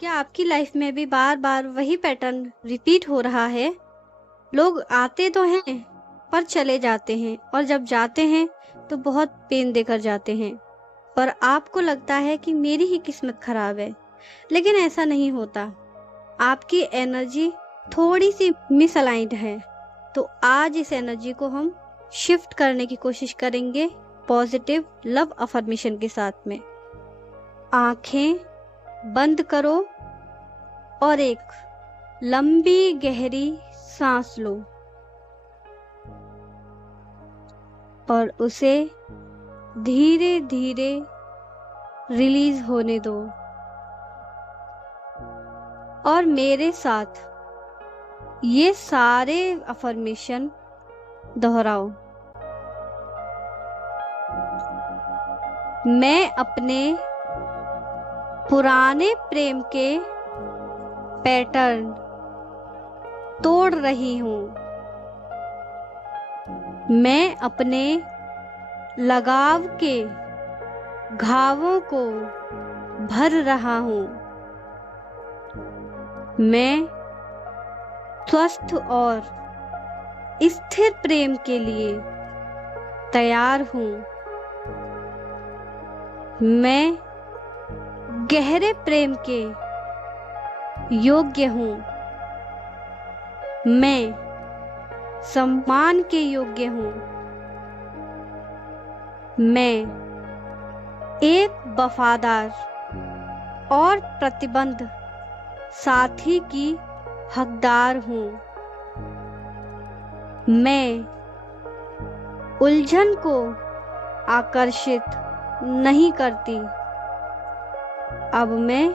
क्या आपकी लाइफ में भी बार बार वही पैटर्न रिपीट हो रहा है? लोग आते तो हैं पर चले जाते हैं, और जब जाते हैं तो बहुत पेन देकर जाते हैं। और आपको लगता है कि मेरी ही किस्मत खराब है, लेकिन ऐसा नहीं होता। आपकी एनर्जी थोड़ी सी मिसअलाइंड है। तो आज इस एनर्जी को हम शिफ्ट करने की कोशिश करेंगे पॉजिटिव लव अफर्मेशन के साथ में। आंखें बंद करो और एक लंबी गहरी सांस लो और उसे धीरे धीरे रिलीज होने दो। और मेरे साथ ये सारे अफर्मेशन दोहराओ। मैं अपने पुराने प्रेम के पैटर्न तोड़ रही हूँ। मैं अपने लगाव के घावों को भर रहा हूँ। मैं स्वस्थ और स्थिर प्रेम के लिए तैयार हूँ। मैं गहरे प्रेम के योग्य हूँ। मैं सम्मान के योग्य हूँ। मैं एक वफादार और प्रतिबद्ध साथी की हकदार हूँ। मैं उलझन को आकर्षित नहीं करती। अब मैं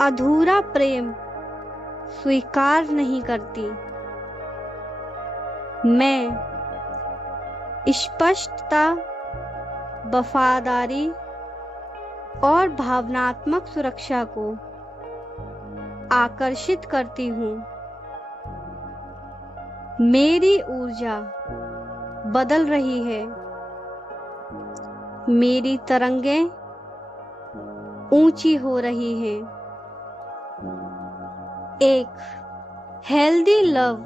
अधूरा प्रेम स्वीकार नहीं करती। मैं स्पष्टता, वफादारी और भावनात्मक सुरक्षा को आकर्षित करती हूँ। मेरी ऊर्जा बदल रही है। मेरी तरंगें ऊंची हो रही हैं। एक हेल्दी लव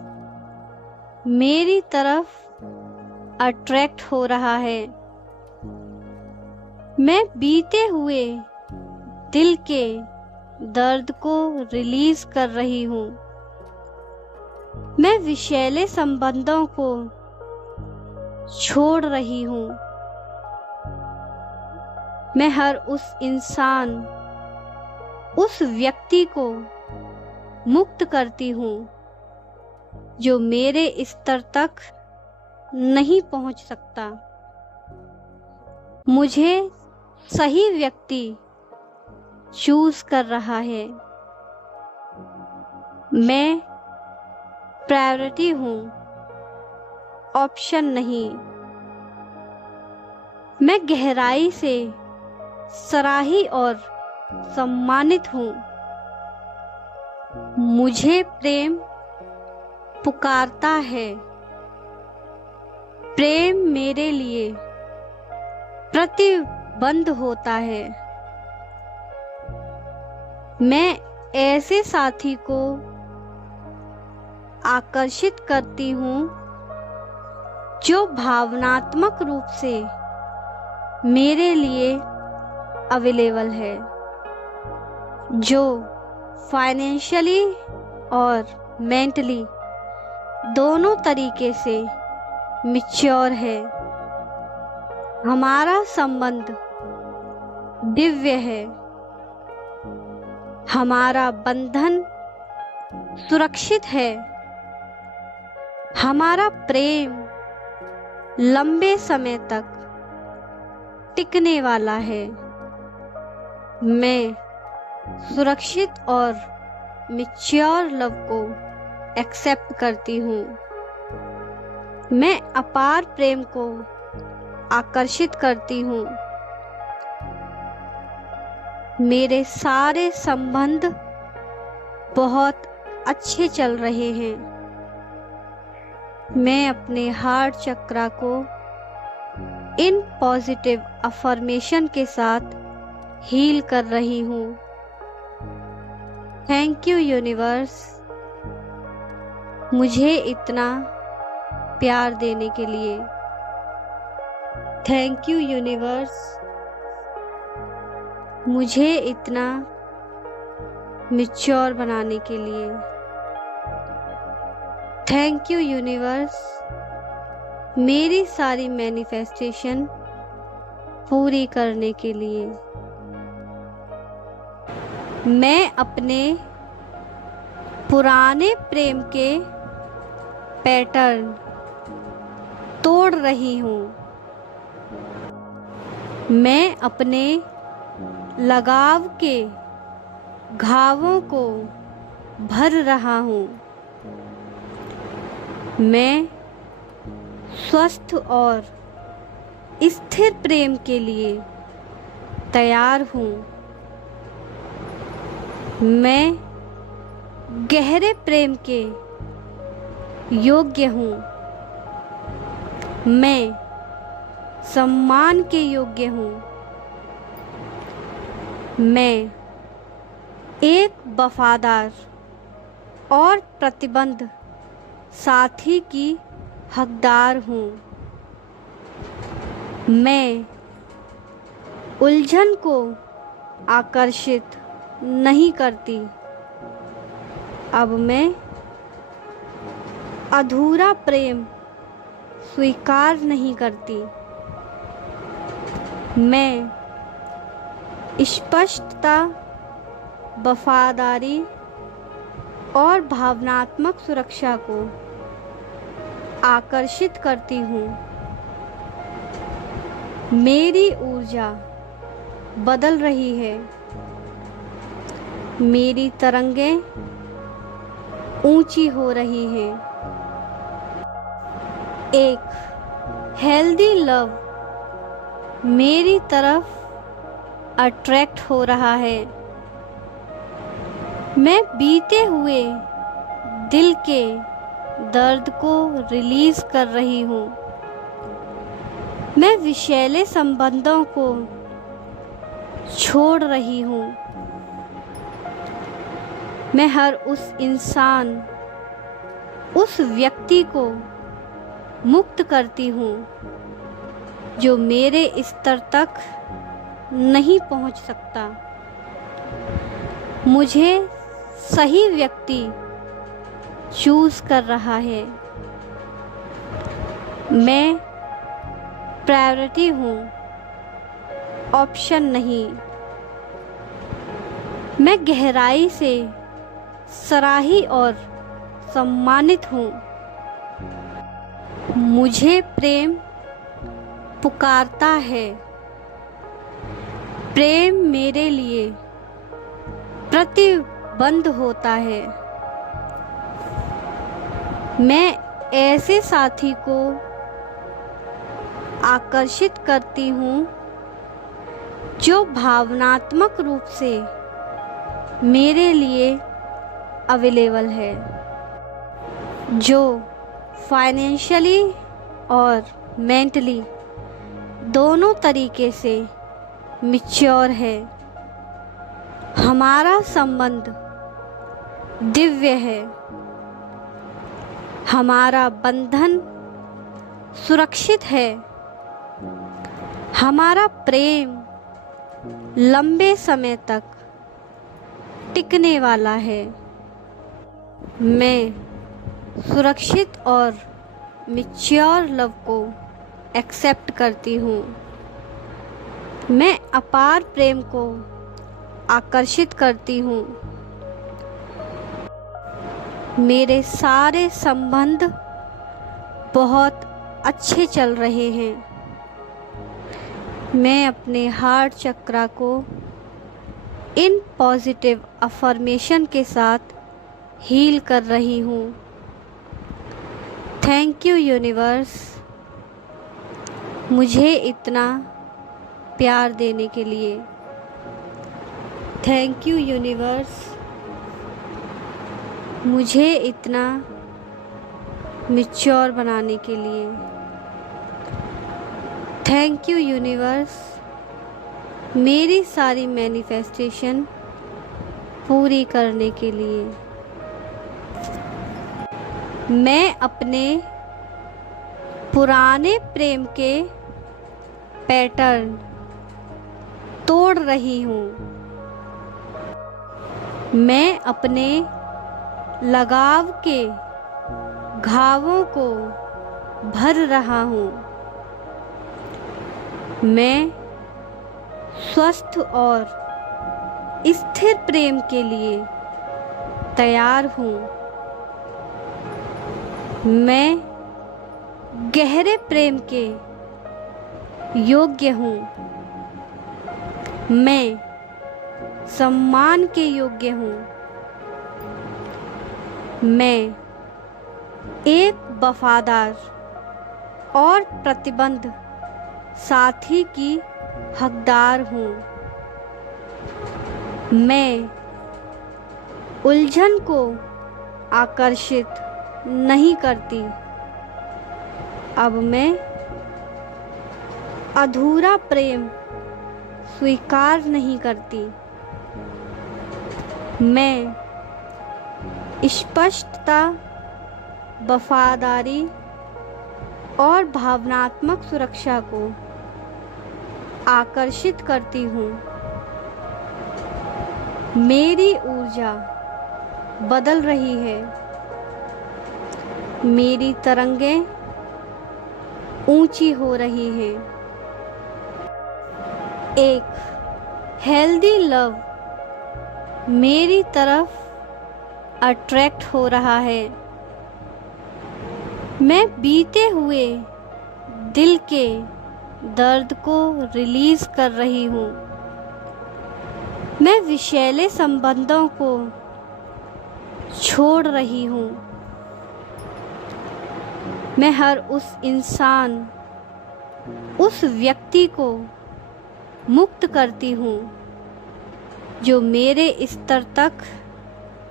मेरी तरफ अट्रैक्ट हो रहा है। मैं बीते हुए दिल के दर्द को रिलीज कर रही हूँ। मैं विषैले संबंधों को छोड़ रही हूँ। मैं हर उस इंसान, उस व्यक्ति को मुक्त करती हूँ जो मेरे स्तर तक नहीं पहुँच सकता। मुझे सही व्यक्ति चूज कर रहा है। मैं प्रायोरिटी हूँ, ऑप्शन नहीं। मैं गहराई से सराही और सम्मानित हूँ। मुझे प्रेम पुकारता है। प्रेम मेरे लिए प्रतिबंध होता है। मैं ऐसे साथी को आकर्षित करती हूँ जो भावनात्मक रूप से मेरे लिए अवेलेबल है, जो फाइनेंशियली और मेंटली दोनों तरीके से मैच्योर है। हमारा संबंध दिव्य है। हमारा बंधन सुरक्षित है। हमारा प्रेम लंबे समय तक टिकने वाला है। मैं सुरक्षित और मैच्योर लव को एक्सेप्ट करती हूँ। मैं अपार प्रेम को आकर्षित करती हूँ। मेरे सारे संबंध बहुत अच्छे चल रहे हैं। मैं अपने हार्ट चक्रा को इन पॉजिटिव अफर्मेशन के साथ हील कर रही हूँ। थैंक यू यूनिवर्स, मुझे इतना प्यार देने के लिए। थैंक यू यूनिवर्स, मुझे इतना मैच्योर बनाने के लिए। थैंक यू यूनिवर्स, मेरी सारी मैनिफेस्टेशन पूरी करने के लिए। मैं अपने पुराने प्रेम के पैटर्न तोड़ रही हूँ। मैं अपने लगाव के घावों को भर रहा हूँ। मैं स्वस्थ और स्थिर प्रेम के लिए तैयार हूँ। मैं गहरे प्रेम के योग्य हूँ। मैं सम्मान के योग्य हूँ। मैं एक वफादार और प्रतिबद्ध साथी की हकदार हूँ। मैं उलझन को आकर्षित नहीं करती। अब मैं अधूरा प्रेम स्वीकार नहीं करती। मैं स्पष्टता, वफादारी और भावनात्मक सुरक्षा को आकर्षित करती हूँ। मेरी ऊर्जा बदल रही है। मेरी तरंगें ऊंची हो रही हैं। एक हेल्दी लव मेरी तरफ अट्रैक्ट हो रहा है। मैं बीते हुए दिल के दर्द को रिलीज कर रही हूँ। मैं विषैले संबंधों को छोड़ रही हूँ। मैं हर उस इंसान, उस व्यक्ति को मुक्त करती हूँ जो मेरे स्तर तक नहीं पहुँच सकता। मुझे सही व्यक्ति चूज कर रहा है। मैं प्रायोरिटी हूँ, ऑप्शन नहीं। मैं गहराई से सराही और सम्मानित हूँ। मुझे प्रेम पुकारता है। प्रेम मेरे लिए प्रतिबंध होता है। मैं ऐसे साथी को आकर्षित करती हूँ जो भावनात्मक रूप से मेरे लिए अवेलेबल है, जो फाइनेंशियली और मेंटली दोनों तरीके से मैच्योर है। हमारा संबंध दिव्य है। हमारा बंधन सुरक्षित है। हमारा प्रेम लंबे समय तक टिकने वाला है। मैं सुरक्षित और मैच्योर लव को एक्सेप्ट करती हूँ। मैं अपार प्रेम को आकर्षित करती हूँ। मेरे सारे संबंध बहुत अच्छे चल रहे हैं। मैं अपने हार्ट चक्रा को इन पॉजिटिव अफर्मेशन के साथ हील कर रही हूँ। थैंक यू यूनिवर्स, मुझे इतना प्यार देने के लिए। थैंक यू यूनिवर्स, मुझे इतना मैच्योर बनाने के लिए। थैंक यू यूनिवर्स, मेरी सारी मैनिफेस्टेशन पूरी करने के लिए। मैं अपने पुराने प्रेम के पैटर्न तोड़ रही हूँ। मैं अपने लगाव के घावों को भर रहा हूँ। मैं स्वस्थ और स्थिर प्रेम के लिए तैयार हूँ। मैं गहरे प्रेम के योग्य हूँ। मैं सम्मान के योग्य हूँ। मैं एक वफादार और प्रतिबद्ध साथी की हकदार हूँ। मैं उलझन को आकर्षित नहीं करती। अब मैं अधूरा प्रेम स्वीकार नहीं करती। मैं स्पष्टता, वफादारी और भावनात्मक सुरक्षा को आकर्षित करती हूँ। मेरी ऊर्जा बदल रही है। मेरी तरंगें ऊंची हो रही हैं। एक हेल्दी लव मेरी तरफ अट्रैक्ट हो रहा है। मैं बीते हुए दिल के दर्द को रिलीज कर रही हूँ। मैं विषैले संबंधों को छोड़ रही हूँ। मैं हर उस इंसान, उस व्यक्ति को मुक्त करती हूँ जो मेरे स्तर तक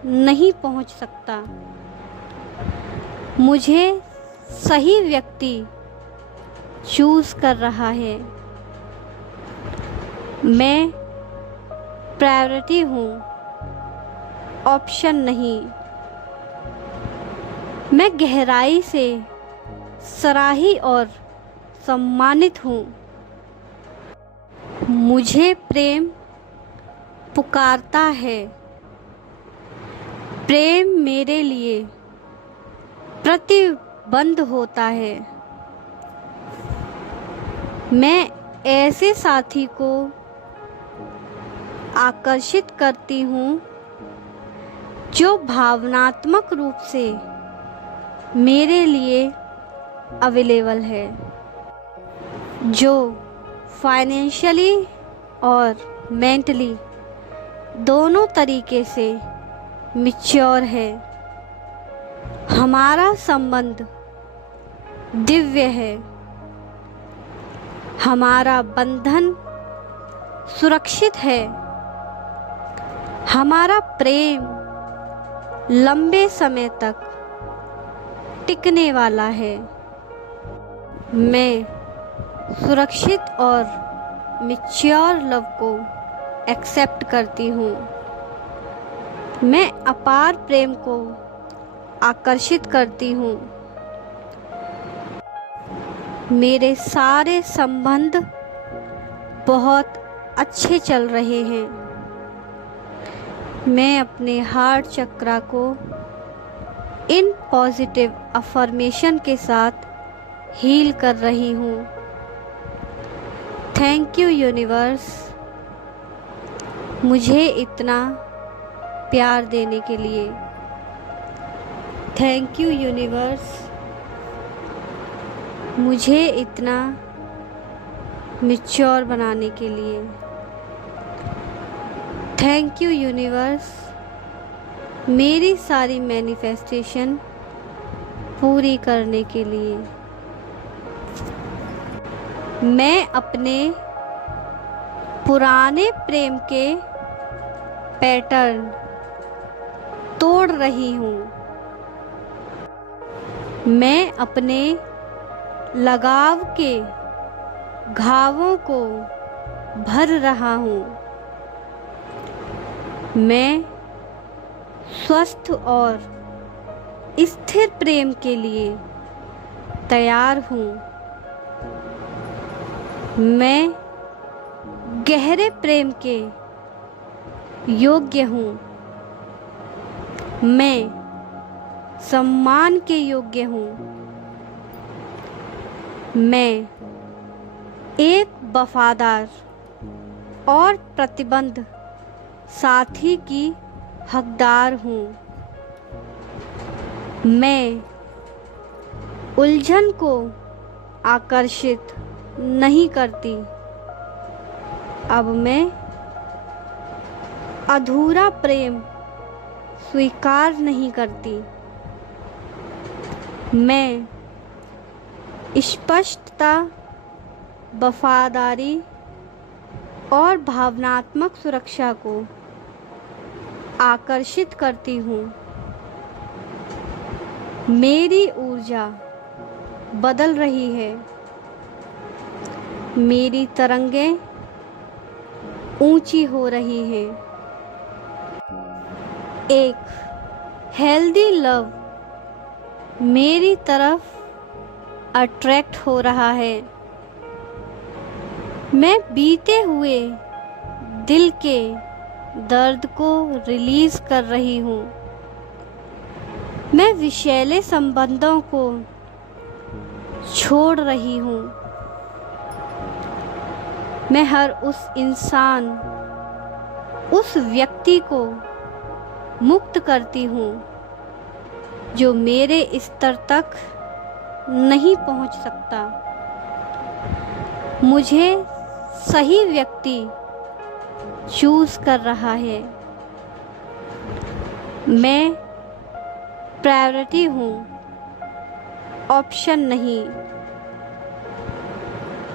नहीं पहुँच सकता। मुझे सही व्यक्ति चूज कर रहा है। मैं प्रायोरिटी हूँ, ऑप्शन नहीं। मैं गहराई से सराही और सम्मानित हूँ। मुझे प्रेम पुकारता है। प्रेम मेरे लिए प्रतिबंध होता है। मैं ऐसे साथी को आकर्षित करती हूँ जो भावनात्मक रूप से मेरे लिए अवेलेबल है, जो फाइनेंशियली और मेंटली दोनों तरीके से मैच्योर है। हमारा संबंध दिव्य है। हमारा बंधन सुरक्षित है। हमारा प्रेम लंबे समय तक टिकने वाला है। मैं सुरक्षित और मैच्योर लव को एक्सेप्ट करती हूँ। मैं अपार प्रेम को आकर्षित करती हूँ। मेरे सारे संबंध बहुत अच्छे चल रहे हैं। मैं अपने हार्ट चक्रा को इन पॉजिटिव अफर्मेशन के साथ हील कर रही हूँ। थैंक यू यूनिवर्स, मुझे इतना प्यार देने के लिए। थैंक यू यूनिवर्स, मुझे इतना मैच्योर बनाने के लिए। थैंक यू यूनिवर्स, मेरी सारी मैनिफेस्टेशन पूरी करने के लिए। मैं अपने पुराने प्रेम के पैटर्न तोड़ रही हूँ। मैं अपने लगाव के घावों को भर रहा हूँ। मैं स्वस्थ और स्थिर प्रेम के लिए तैयार हूँ। मैं गहरे प्रेम के योग्य हूँ। मैं सम्मान के योग्य हूँ। मैं एक वफादार और प्रतिबद्ध साथी की हकदार हूँ। मैं उलझन को आकर्षित नहीं करती। अब मैं अधूरा प्रेम स्वीकार नहीं करती। मैं स्पष्टता, वफादारी और भावनात्मक सुरक्षा को आकर्षित करती हूँ। मेरी ऊर्जा बदल रही है। मेरी तरंगें ऊंची हो रही हैं। एक हेल्दी लव मेरी तरफ अट्रैक्ट हो रहा है। मैं बीते हुए दिल के दर्द को रिलीज कर रही हूँ। मैं विषैले संबंधों को छोड़ रही हूँ। मैं हर उस इंसान, उस व्यक्ति को मुक्त करती हूँ जो मेरे स्तर तक नहीं पहुँच सकता। मुझे सही व्यक्ति चूज कर रहा है। मैं प्रायोरिटी हूँ, ऑप्शन नहीं।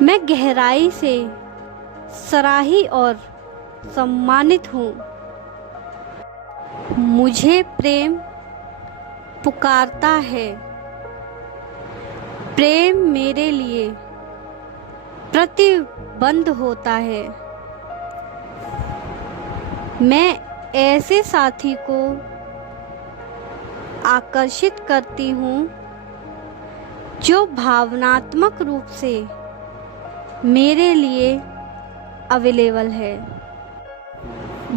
मैं गहराई से सराही और सम्मानित हूँ। मुझे प्रेम पुकारता है। प्रेम मेरे लिए प्रतिबंध होता है। मैं ऐसे साथी को आकर्षित करती हूँ जो भावनात्मक रूप से मेरे लिए अवेलेबल है,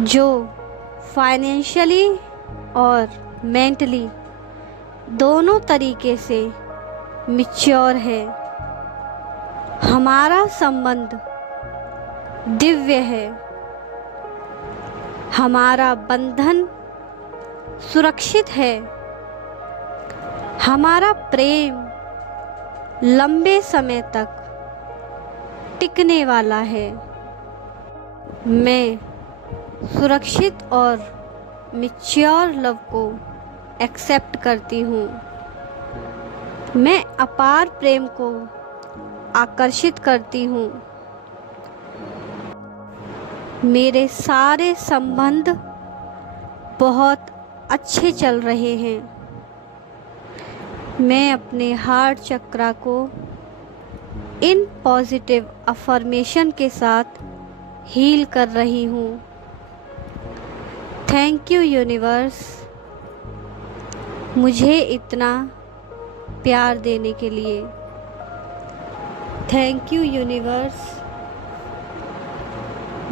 जो फाइनेंशियली और मेंटली दोनों तरीके से मैच्योर है। हमारा संबंध दिव्य है। हमारा बंधन सुरक्षित है। हमारा प्रेम लंबे समय तक टिकने वाला है। मैं सुरक्षित और मैच्योर लव को एक्सेप्ट करती हूँ। मैं अपार प्रेम को आकर्षित करती हूँ। मेरे सारे संबंध बहुत अच्छे चल रहे हैं। मैं अपने हार्ट चक्रा को इन पॉजिटिव अफर्मेशन के साथ हील कर रही हूँ। थैंक यू यूनिवर्स, मुझे इतना प्यार देने के लिए। थैंक यू यूनिवर्स,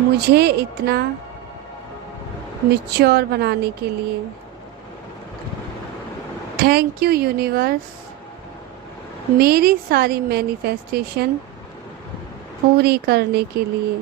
मुझे इतना मैच्योर बनाने के लिए। थैंक यू यूनिवर्स, मेरी सारी मैनिफेस्टेशन पूरी करने के लिए।